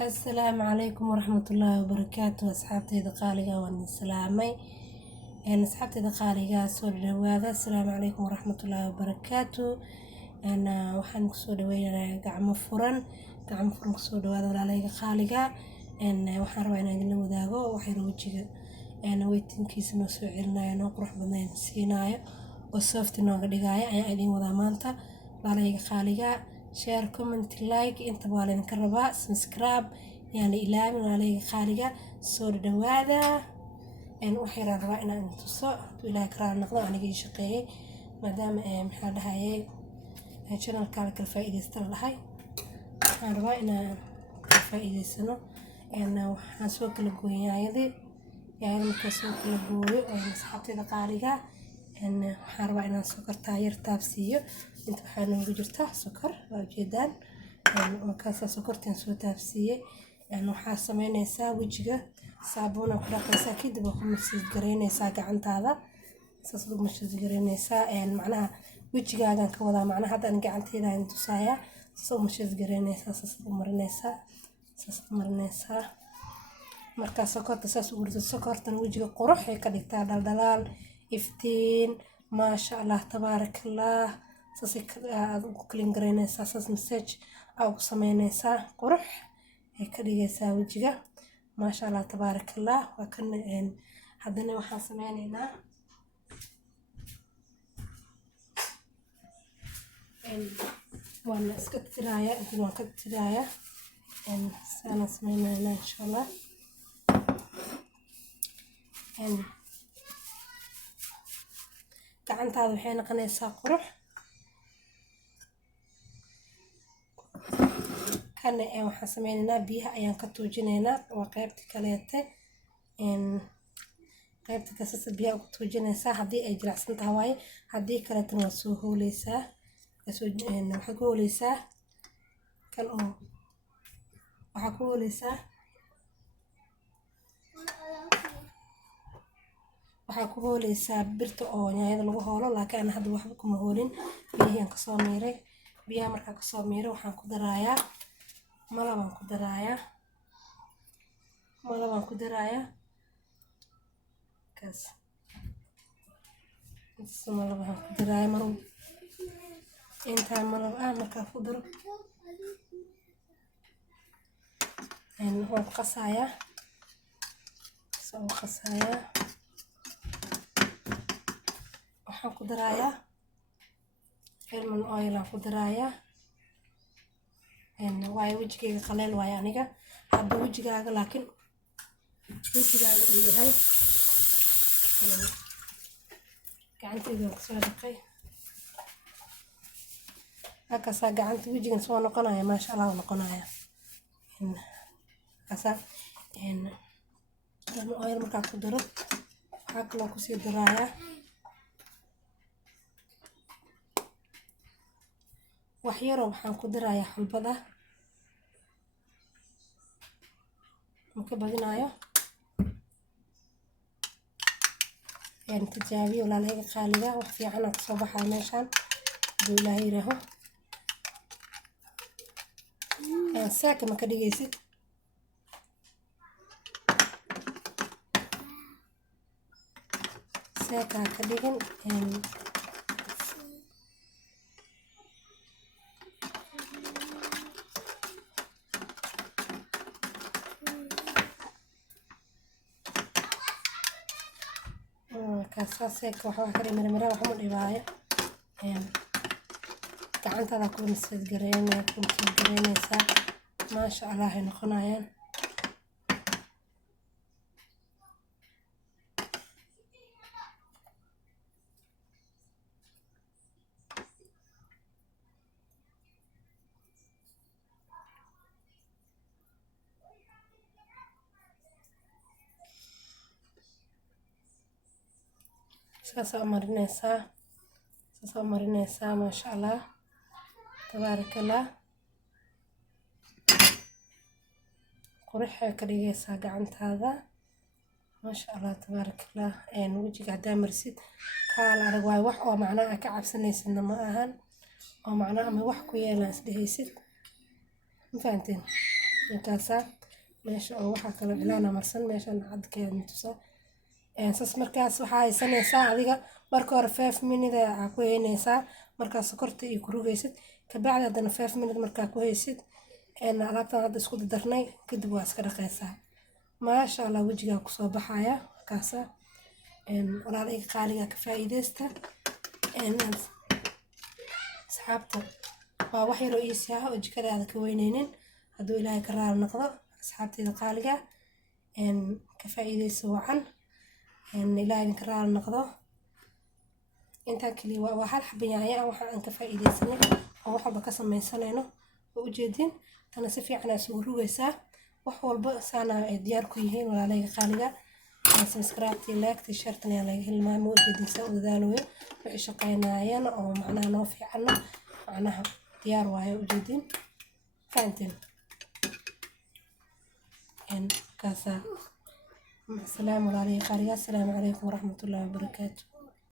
السلام عليكم ورحمة الله وبركاته. أصحابتي دقالقة والسلامي أصحابتي دقالقة سوري هذا. السلام عليكم ورحمة الله وبركاته. أنا وحن كسود ويا قعمة فرن كسود هذا على خالقة أنا وحن روينا إنه ذاقو وحيروجي أنا ويتين كيس نسوعلنا أنا قروح بدنا سينايا وصفت إنه قد جاي أنا أدين وذا مانتا على خالقة شير كومنت لايك انت بالين كربا سبسكرايب يعني إلهي من عليه خالقة صور دواذا ان وحيرا رأينا ان تصو إلهي كرام نقضى عن جي شقيه مادام محاد هاي channel كالك الفائدة استرلحي رأينا الفائدة سنو ان حاسوك لقوية يدي يعني مكسوك لقوية ومسحبتي دقارقة ان حاربا إن سكر تاير تابسيو انت waxaan ugu jirtaa sokor waa jeedaan markaas sokortan soo taabsiye waxaa sameynaysaa wajiga saabuun ku dhaqaysaa kadib ku mashiis gareynaysaa gacantaada saas ugu mashiis gareynaysaa macnaha wajigaagan ka wada macnaha hadda gacanteeda aan tusaaya soo mashiis gareynaysaa saas u marinaysaa marka sokorta saas ugu riddo sokortan wajiga qurux ay ka dhigtaa dhaldhalaal iftiin ma sha Allah tabarakallah ساسك كلين جرينا ساس مسج أو سمينا قرح كذي وجهه ما شاء الله تبارك الله وكنا إن حدنا وحنا سمينا إن وانا سكت راية إن وانا كت راية إن سنة سمينا إن شاء الله إن كعنت هذا الحين قنيسة قرح كان waxaan sameeynaa biyaha ayaan ka tuujinaynaa waa qaybta kaleete qaybta kasas biyaha ku tuujinaysaa hadii ay jilicsan tahay way hadii kale tan waa soo hooleysaa waxa ku hooleysaa kan oo waxa ku hooleysaa waxa ku hooleysaa birta oo yaayada lagu hoolo laakiin hadda waxba kuma hoolin biyahan ka soo miiray biyaha marka ka soo miiray waxaan ku darayaa malabaan ku darayaa kaas malabaan ku darayaa maruu inta malab marka ku daro waan qasayaa waxaan ku darayaa lemon oil aan ku darayaa واي وجهي قليل واي أنيقة حب وجهي لكن وجهي اللي هاي قعنت إذا قصوا دقي هكذا قعنت وجهي نسوا نقنايا ما شاء الله نقنايا إن هسا إن لما أغير مركا قدرت هاكلا كسي درايا وحيرو waxaan ku darayaa xulbada marka badinayo tijaabiyo walaalahayga qaaliga wax fiican ka soo baxay meeshan haduu ilaahay yiraaho saaka ma ka dhigaysid saaka ka dhigin كاساسك وحنا كريم مرمرة وحمد إباية كعنت هذا كل مسجد جرينا كل مسجد جرينا ما شاء الله نخنايا ساسا مرينيسا ما شاء الله تبارك الله قرحة كريسا قعنت هذا ما شاء الله تبارك الله وجهك عدا مرسيد قال أرجوي وح أو معناه كعب سنيس إنما أهان أو معناه ما وح كويا ناس دهيسد فهمتين markaasa meesha oo waxaa kaloo cilaana marsan meeshan cadkeeda tusa sas markaas waxaa haysanaysaa adiga marka hore 5 minute aa ku heynaysaa markaas sokorta iyo ku rugaysid kabacdi haddana 5 minute markaa ku haysid alaabtan hadda isku darnay kadib waa iska dhaqaysaa maasha allah wajigaa kusoo baxaya markaasa walaalayga qaaliga ka faa'iideysta asxaabta waa wax yaroo iisi ah oo jikadaada ka weyneynin hadduu ilaahay ka raali noqdo asxaabtayda qaaliga ka faa'iideyso wacan ilaahay ka raali noqdo intaa kaliya waa hal xabo yaanya ah waxa aan ka faa'iideysanay oo wax walba ka samaysanayno oo ujeedin tana si fiican aad isugu rugaysaa wax walba saana ay diyaar ku yihiin walaalayga qaaliga subscribe like share tan yaa laga hilmaamo ujeedin saa u dadaaloyo wixii shaqaynayana oo macnaha noo fiican macnaha diyaar waayo ujeedin fahanteen كاسا السلام عليكم ورحمة الله وبركاته.